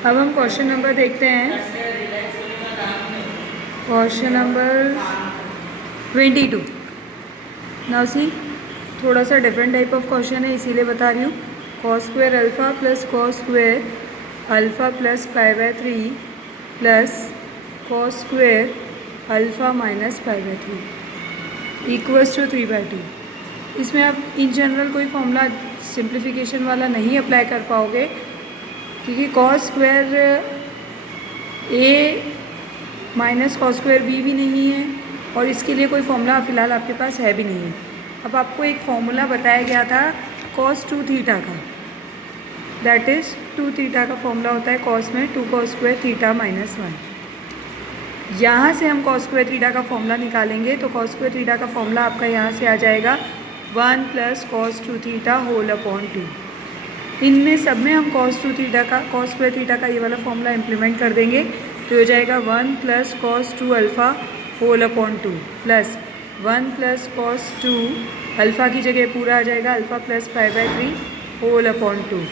अब हम question number देखते हैं। Question number 22। नाउ सी, थोड़ा सा डिफरेंट टाइप ऑफ क्वेश्चन है, इसीलिए बता रही हूँ। Cos square alpha plus cos square alpha plus pi by 3 plus cos square alpha minus pi by 3 equals to 3/2। इसमें आप इन जनरल कोई फॉर्मूला सिंप्लीफिकेशन वाला नहीं अप्लाई कर पाओगे, क्योंकि cos square A minus cos square B भी नहीं है और इसके लिए कोई फॉर्मूला फ़िलहाल आपके पास है भी नहीं है। अब आपको एक फॉर्मूला बताया गया था कॉस 2 थीटा का, दैट इज़ 2 थीटा का फॉर्मूला होता है कॉस में 2 कॉस स्क्वायर थीटा माइनस 1। यहाँ से हम कॉस स्क्वायर थीटा का फॉर्मूला निकालेंगे तो कॉस स्क्वायर थीटा का फॉर्मूला आपका यहाँ से आ जाएगा 1 plus cos 2 theta whole upon 2। इनमें सब में हम कॉस स्क्वायर थीटा का ये वाला फॉर्मूला इम्प्लीमेंट कर देंगे तो हो जाएगा 1 plus cos 2 alpha whole upon 2 plus 1 plus cos 2 alpha की जगह पूरा आ जाएगा alpha plus pi by 3 whole upon 2,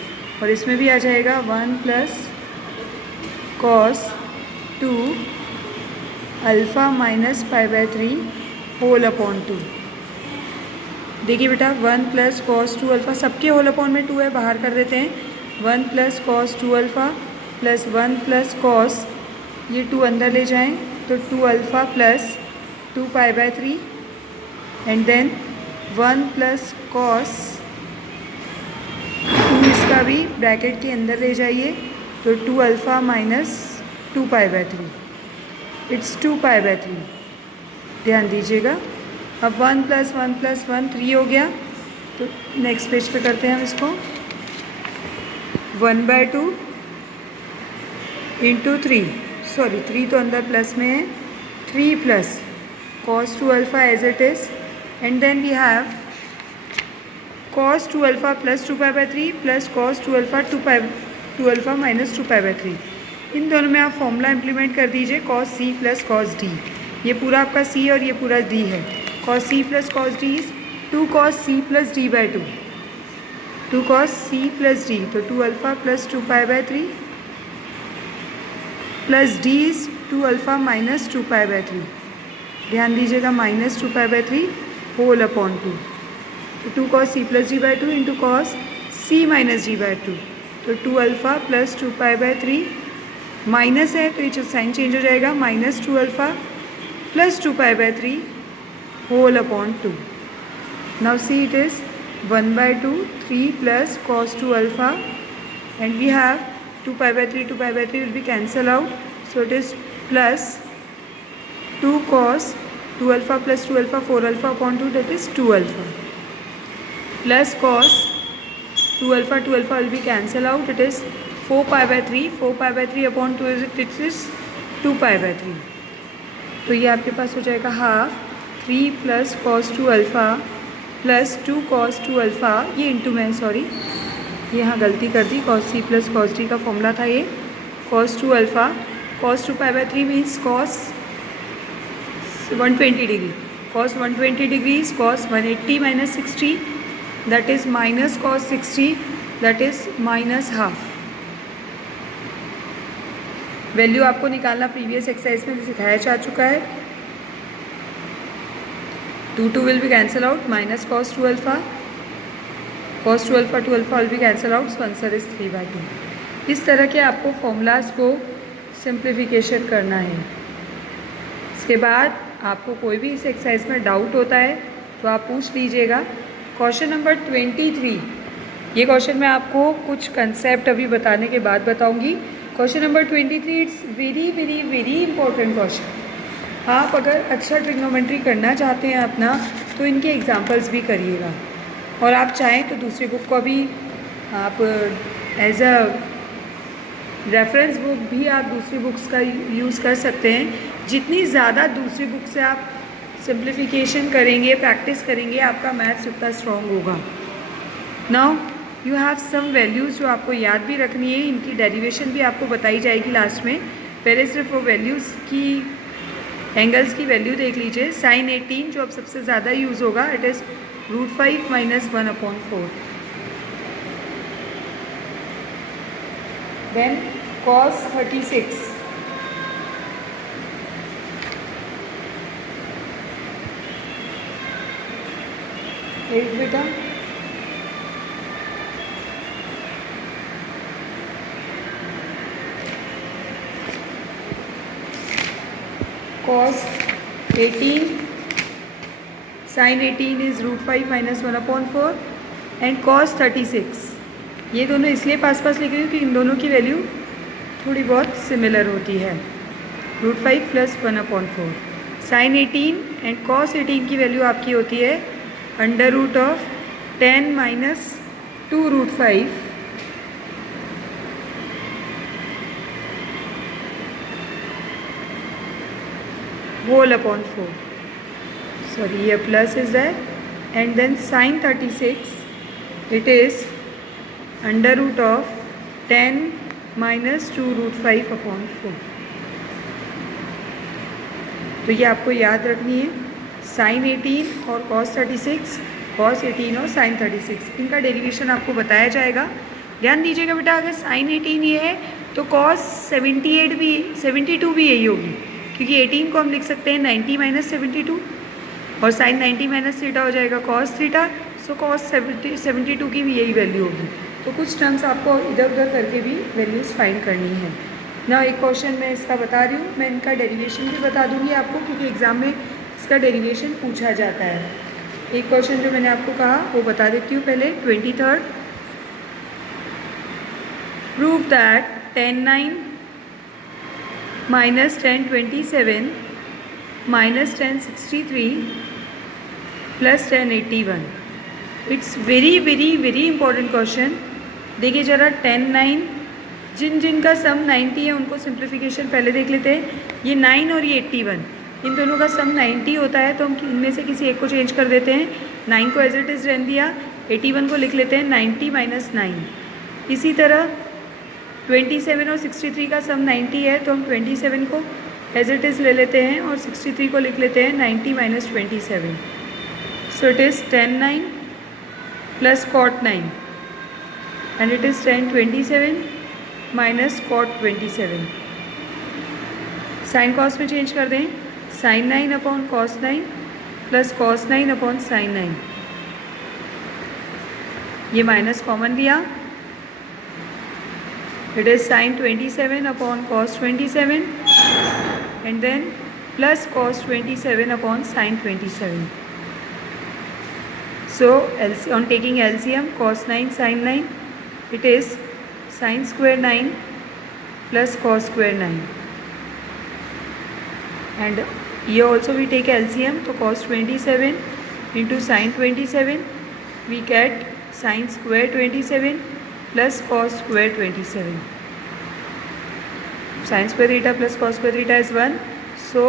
और इसमें भी आ जाएगा 1 plus cos 2 alpha minus pi by 3 whole upon 2। देखिए बेटा, 1 प्लस कॉस 2 अल्फ़ा, सबके होल अपॉन में 2 है, बाहर कर देते हैं। 1 plus cos 2 alpha plus 1 plus cos, ये 2 अंदर ले जाएं तो 2 alpha plus 2 pi by 3 and then 1 plus cos 2, इसका भी ब्रैकेट के अंदर ले जाइए तो 2 alpha minus 2 pi by 3, it's 2 pi by 3। ध्यान दीजिएगा। अब 1 प्लस 1 प्लस 1 3 हो गया, तो नेक्स्ट पेज पे करते हैं हम इसको। 1/2 इंटू 3, सॉरी 3 तो अंदर प्लस में है, 3 plus cos 2 alpha as it is and then we have cos 2 alpha plus 2 pi by 3 plus cos 2 alpha 2 alpha minus 2 pi by 3। इन दोनों में आप फॉर्मूला इम्प्लीमेंट कर दीजिए कॉस सी प्लस कॉस डी। ये पूरा आपका सी और ये पूरा डी है। Cos C plus cos D is 2 cos C plus D by 2, 2 cos C plus d, तो 2 alpha plus 2 pi by 3 plus d is 2 alpha minus 2 pi by 3। ध्यान दीजिएगा, minus 2 pi by 3 whole upon 2, तो 2 cos C plus D by 2 into cos c minus d by 2, तो 2 alpha plus 2 pi by 3, minus है तो ये sine change हो जाएगा, minus 2 alpha plus 2 pi by 3 whole upon 2. Now see, it is 1/2 3 plus cos 2 alpha and we have 2 pi by 3 will be cancel out, so it is plus 2 cos 2 alpha plus 2 alpha 4 alpha upon 2, that is 2 alpha plus cos 2 alpha will be cancel out, it is 4 pi by 3 upon 2 it is 2 pi by 3। तो ये आपके पास हो जाएगा half 3 plus cos 2 alpha plus 2 cos 2 alpha, ये into में, sorry ये यहाँ गलती कर दी, कॉस सी प्लस कॉस डी का फॉर्मूला था ये, cos 2 alpha cos 2 pi by 3 means cos 120 degree, cos 120 degree is cos 180 minus 60, that is minus cos 60, that is minus half. Value आपको निकालना प्रीवियस एक्सरसाइज में सिखाया जा चुका है। 2 will be cancel out, minus cos 2 alpha, cos 2 alpha will be cancel out, so answer is 3/2। इस तरह के आपको फॉर्मूलाज को सिंप्लीफिकेशन करना है। इसके बाद आपको कोई भी इस एक्सरसाइज में डाउट होता है तो आप पूछ लीजिएगा। क्वेश्चन नंबर 23, ये क्वेश्चन मैं आपको कुछ कंसेप्ट अभी बताने के बाद बताऊंगी। Question number 23, it's very very very important question. आप अगर अच्छा ट्रिग्नोमेट्री करना चाहते हैं अपना तो इनके एग्जांपल्स भी करिएगा, और आप चाहें तो दूसरी बुक को भी आप एज अ रेफरेंस बुक भी आप दूसरी बुक्स का यूज़ कर सकते हैं। जितनी ज़्यादा दूसरी बुक से आप सिंप्लीफिकेशन करेंगे, प्रैक्टिस करेंगे, आपका मैथ्स उतना स्ट्रॉन्ग होगा। Now you have some values जो आपको याद भी रखनी है, इनकी डेरिवेशन भी आपको बताई जाएगी लास्ट में। पहले सिर्फ वो वैल्यूज़ की, एंगल्स की वैल्यू देख लीजिए। साइन 18 जो अब सबसे ज़्यादा यूज़ होगा, it is √5 minus 1/4। Then cos 36 8 बेटा cos 18 sin 18 is √5 - 1/4 and cos 36 ये दोनों इसलिए पास पास लिख रही हूँ कि इन दोनों की वैल्यू थोड़ी बहुत सिमिलर होती है। √5 + 1/4 sin 18 एंड cos 18 की वैल्यू आपकी होती है √10 - 2√5 whole/4 sorry here plus is there and then sin 36 it is √10 - 2√5/4 तो ये आपको याद रखनी है sin 18 और cos 36 cos 18 और sin 36 इनका डेरिवेशन आपको बताया जाएगा। ध्यान दीजिएगा बेटा अगर sin 18 ये है तो cos 72 भी यही होगी क्योंकि 18 को हम लिख सकते हैं 90 - 72 और sin 90 - थीटा हो जाएगा cos थीटा। सो cos 72 की भी यही वैल्यू होगी। तो कुछ टर्म्स आपको इधर उधर करके भी वैल्यूज़ फाइंड करनी है ना। एक क्वेश्चन मैं इसका बता रही हूँ, मैं इनका डेरिवेशन भी बता दूँगी आपको क्योंकि एग्ज़ाम में इसका डेरिवेशन पूछा जाता है। एक क्वेश्चन जो मैंने आपको कहा वो बता देती हूँ पहले। 23rd prove that 10(9) - 10(27) - 10(63) + 10(81). It's very very very important question. देखिए ज़रा 10(9) जिनका सम 90 है उनको सिंप्लीफिकेशन पहले देख लेते हैं। ये 9 और ये 81 इन दोनों का सम 90 होता है तो हम इनमें से किसी एक को चेंज कर देते हैं। 9 को एज इट इज़ रहने दिया, 81 को लिख लेते हैं 90 - 9। इसी तरह 27 और 63 का सम 90 है तो हम 27 को एज इट इज़ ले लेते हैं और 63 को लिख लेते हैं 90 - 27। So it is 10(9) + cot 9 and it is 10(27) - cot 27। Sine cos में चेंज कर दें, sin 9/cos 9 + cos 9/sin 9। ये माइनस कॉमन लिया, it is sin 27/cos 27 and then plus cos 27/sin 27। So on taking LCM cos 9 sin 9 it is sin square 9 plus cos square 9 and here also we take LCM तो cos 27 into sin 27 we get sin square 27 plus cos square 27। sin square theta plus cos square theta is 1, so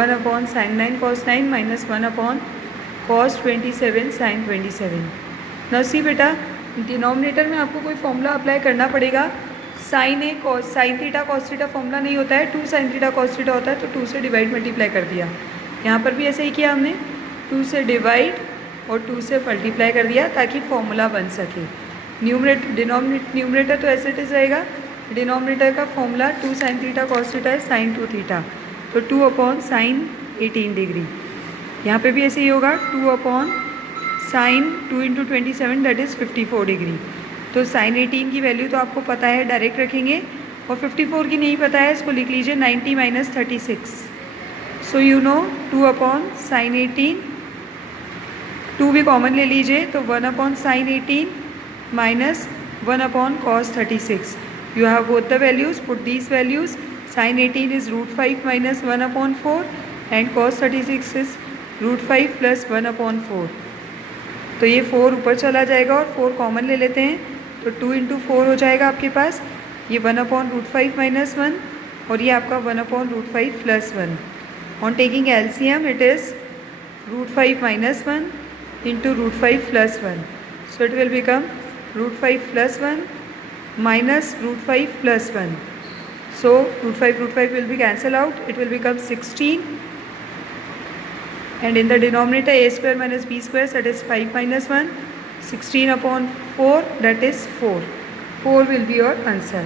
1/sin 9 cos 9 minus 1/cos 27 sin 27। Now see बेटा denominator में आपको कोई formula apply करना पड़ेगा। Sine a cos sine theta cos theta formula नहीं होता है, 2 sin theta cos theta होता है तो 2 से डिवाइड मल्टीप्लाई कर दिया। यहाँ पर भी ऐसे ही किया हमने, 2 से डिवाइड और 2 से मल्टीप्लाई कर दिया ताकि फॉर्मूला बन सके। न्यूमरेटर तो ऐसे इट इज़ रहेगा, डिनोमिनेटर का formula 2 sin theta cos theta है sin 2 थीटा तो 2/sin 18 डिग्री। यहाँ पे भी ऐसे ही होगा 2/sin 2 × 27 दैट इज़ 54 डिग्री। तो sin 18 की वैल्यू तो आपको पता है, डायरेक्ट रखेंगे, और 54 की नहीं पता है, इसको लिख लीजिए 90 - 36। सो यू नो 2/sin 18, 2 भी कॉमन ले लीजिए तो 1/sin 18 minus 1/cos 36। You have both the values, put these values. Sin 18 is √5 minus 1/4 and cos 36 is √5 plus 1/4। तो ये 4 ऊपर चला जाएगा और 4 कॉमन ले लेते हैं तो 2 × 4 हो जाएगा आपके पास। ये 1/√5 minus 1 और ये आपका 1/√5 plus 1। On taking LCM it is √5 minus 1 into √5 plus 1. So it will become √5 plus 1 minus √5 plus 1. So √5 will be cancelled out. It will become 16. And in the denominator a square minus b square, that is 5 minus 1. 16/4, that is 4. 4 will be your answer.